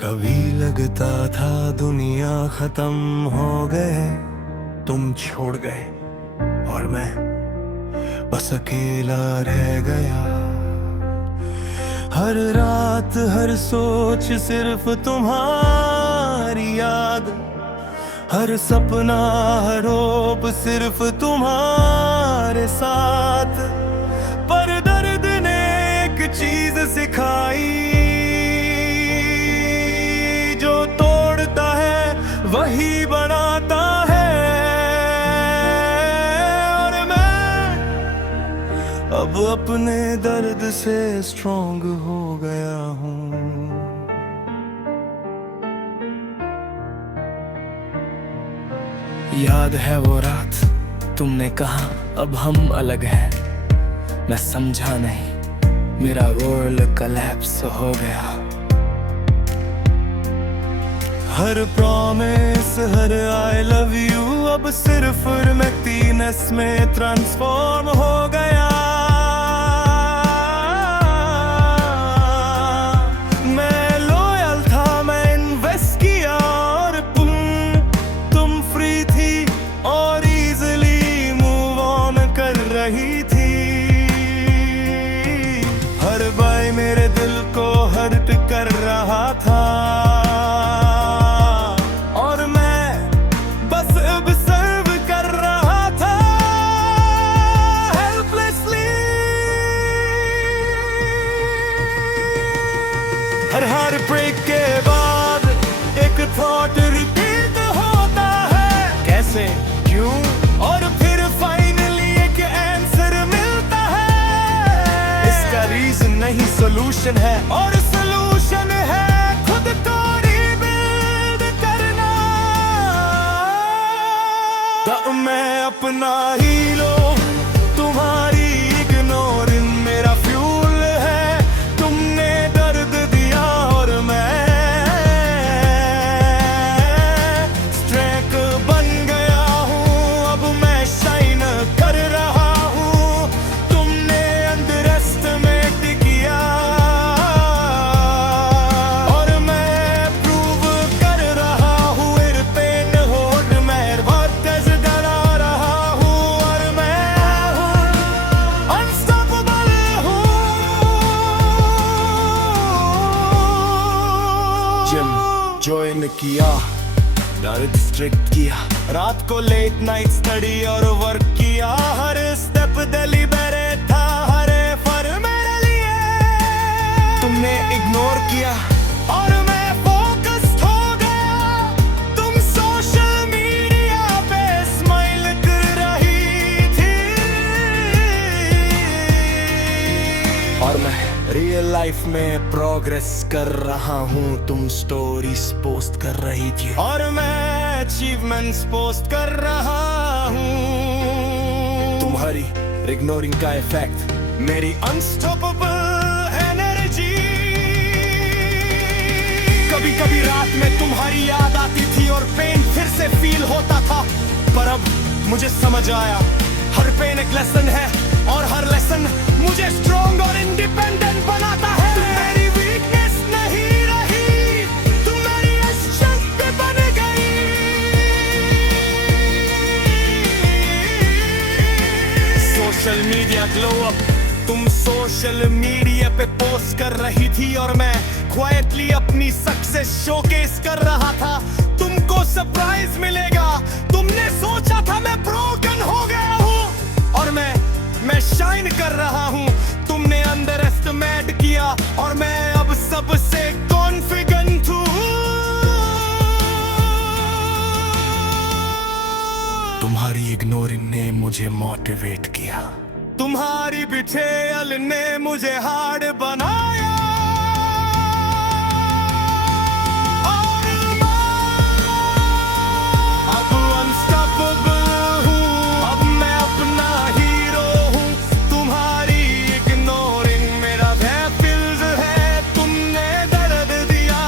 कभी लगता था दुनिया खत्म हो गए, तुम छोड़ गए और मैं बस अकेला रह गया। हर रात हर सोच सिर्फ तुम्हारी याद, हर सपना हर होप सिर्फ तुम्हारे साथ। पर दर्द ने एक चीज सिखाई, जो तोड़ता है वही बनाता है। और मैं अब अपने दर्द से स्ट्रॉन्ग हो गया हूँ। याद है वो रात तुमने कहा अब हम अलग हैं, मैं समझा नहीं, मेरा वर्ल्ड कोलैप्स हो गया। हर प्रॉमिस हर आई लव यू अब सिर्फ मैक्टीनेस में ट्रांसफॉर्म हो गया। मैं लॉयल था, मैं इन्वेस्ट किया और तुम फ्री थी और इजीली मूव ऑन कर रही थी। हर बार मेरे दिल को हर्ट कर रहा था और मैं बस ऑब्जर्व कर रहा था हेल्पलेसली। हर हार्ट ब्रेक के बाद एक थॉट रिपीट होता है, कैसे क्यों, और फिर फाइनली एक आंसर मिलता है। इसका रीजन नहीं सोल्यूशन है, और सोल्यूशन है खुद को रीबिल्ड करना। तो मैं अपना हीरो, तुम्हारी इग्नोरिंग मेरा फ्यूल है। तुमने दर्द दिया और मैं स्ट्रेक बन गया हूँ। अब मैं शाइन कर रहा हूँ, तुमने अंडर एस्टिमेट किया और मैं प्रूव कर रहा हूँ। इर पेन होट मैं वर्कस डरा रहा हूँ और मैं अनस्टॉपेबल हूँ। जिम ज्वाइन किया, डाइट स्ट्रिक्ट किया, रात को लेट नाइट स्टडी और वर्क किया। हर स्टेप डेलिबरेट था, हर एफर्ट मेरे लिए तुमने इग्नोर किया और मैं फोकस्ड हो गया। तुम सोशल मीडिया पे स्माइल कर रही थी और मैं रियल लाइफ में प्रोग्रेस कर रहा हूँ। तुम स्टोरीज पोस्ट कर रही थी और मैं अचीवमेंट्स पोस्ट कर रहा हूँ। तुम्हारी इग्नोरिंग का इफेक्ट मेरी अनस्टॉपेबल एनर्जी। कभी कभी रात में तुम्हारी याद आती थी और पेन फिर से फील होता था, पर अब मुझे समझ आया हर पेन एक लेसन है और हर लेसन मुझे स्ट्रॉन्ग और इंडिपेंडेंट बनाता है। तुम मेरी वीकनेस नहीं रही, तुम मेरी स्ट्रेंथ बन गई। सोशल मीडिया ग्लो अप, तुम सोशल मीडिया पे पोस्ट कर रही थी और मैं क्वाइटली अपनी सक्सेस शोकेस कर रहा था। तुमको सरप्राइज मिलेगा, तुमने सोचा था मैं ब्रोकन हो गया हूँ और मैं शाइन कर रहा हूँ। तुमने अंडर एस्टिमेट किया और मैं अब सबसे कॉन्फिडेंट हूँ। तुम्हारी इग्नोरिंग ने मुझे मोटिवेट किया, तुम्हारी बिट्रेयल ने मुझे हार्ड बनाया। अब अनस्टॉपेबल हूँ, अब मैं अपना हीरो हूँ। तुम्हारी इग्नोरिंग मेरा बैटल्स है, तुमने दर्द दिया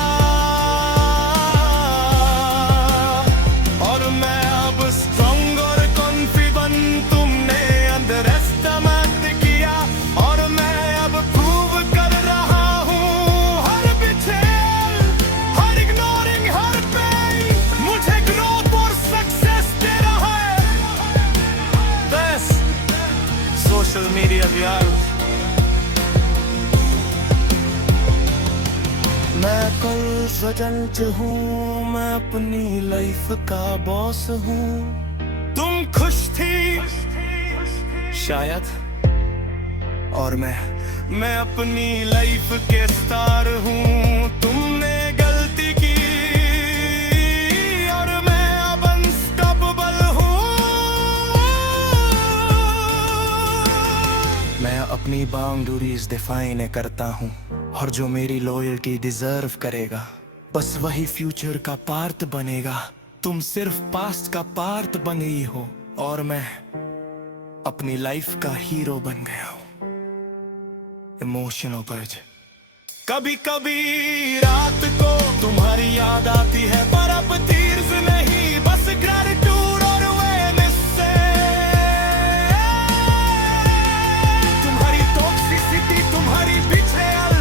और मैं अब स्ट्रॉन्ग और कॉन्फिडेंट। तुमने अंडर एस्टिमेट किया और मैं अब प्रूव कर रहा अब यार। मैं कल सजंच हूँ, मैं अपनी लाइफ का बॉस हूँ। तुम खुश थी शायद, और मैं अपनी लाइफ के स्टार हूँ। तुमने गलती की और मैं अब अनस्टॉपेबल हूँ। मैं अपनी बाउंड्रीज डिफाइन करता हूँ, और जो मेरी लॉयल्टी डिजर्व करेगा बस वही फ्यूचर का पार्ट बनेगा। तुम सिर्फ पास्ट का पार्ट बन गई हो, और मैं अपनी लाइफ का हीरो बन गया हूँ। इमोशनल बर्ज। कभी कभी रात को तुम्हारी याद आती है, पर अब tears नहीं, बस ग्रैटिट्यूड और अवेयरनेस से। तुम्हारी टॉक्सिसिटी, तुम्हारी बिट्रेयल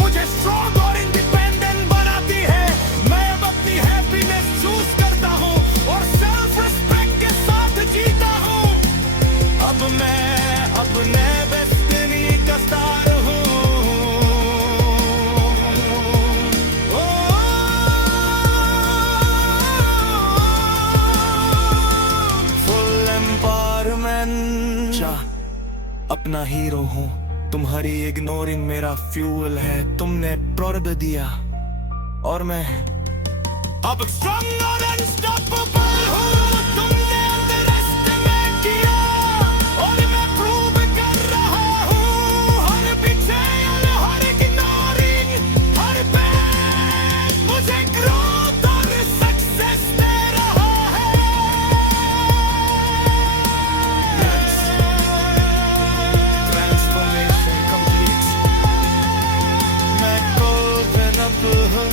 मुझे स्ट्रॉन्ग और इंडिपेंडेंट बनाती है। मैं अब अपनी हैप्पीनेस चूज करता हूँ और सेल्फ रिस्पेक्ट के साथ जीता हूँ। अब मैं अपने डेस्टिनी का स्टार हूँ। फुल एम्पावरमेंट, अपना हीरो हूँ। तुम्हारी इग्नोरिंग मेरा फ्यूल है। तुमने प्रोड दिया और मैं अब स्ट्रॉन्ग और अनस्टॉपेबल हूँ। तुमने अंडरएस्टिमेट किया और मैं प्रूव कर रहा हूँ। हर betrayal, हर ignoring, हर pain मुझे ग्रोथ और सक्सेस दे रहा है। Transformation complete. मैं कॉल्ड अप हूँ,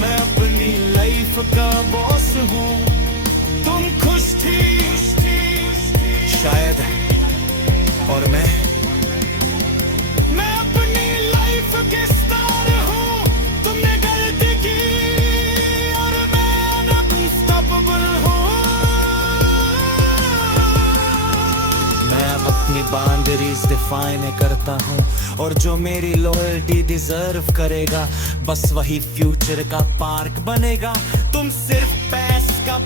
मैं अपनी लाइफ का बॉस हूँ। तुम खुश थी शायद, और मैं अपनी लाइफ के स्टार हूँ। तुमने गलती की और मैं अनस्टॉपेबल हूँ। मैं अब अपनी बाउंड्रीज डिफाइन करता हूँ, और जो मेरी लॉयल्टी डिजर्व करेगा बस वही फ्यूचर का पार्क बनेगा। तुम सिर्फ पैस का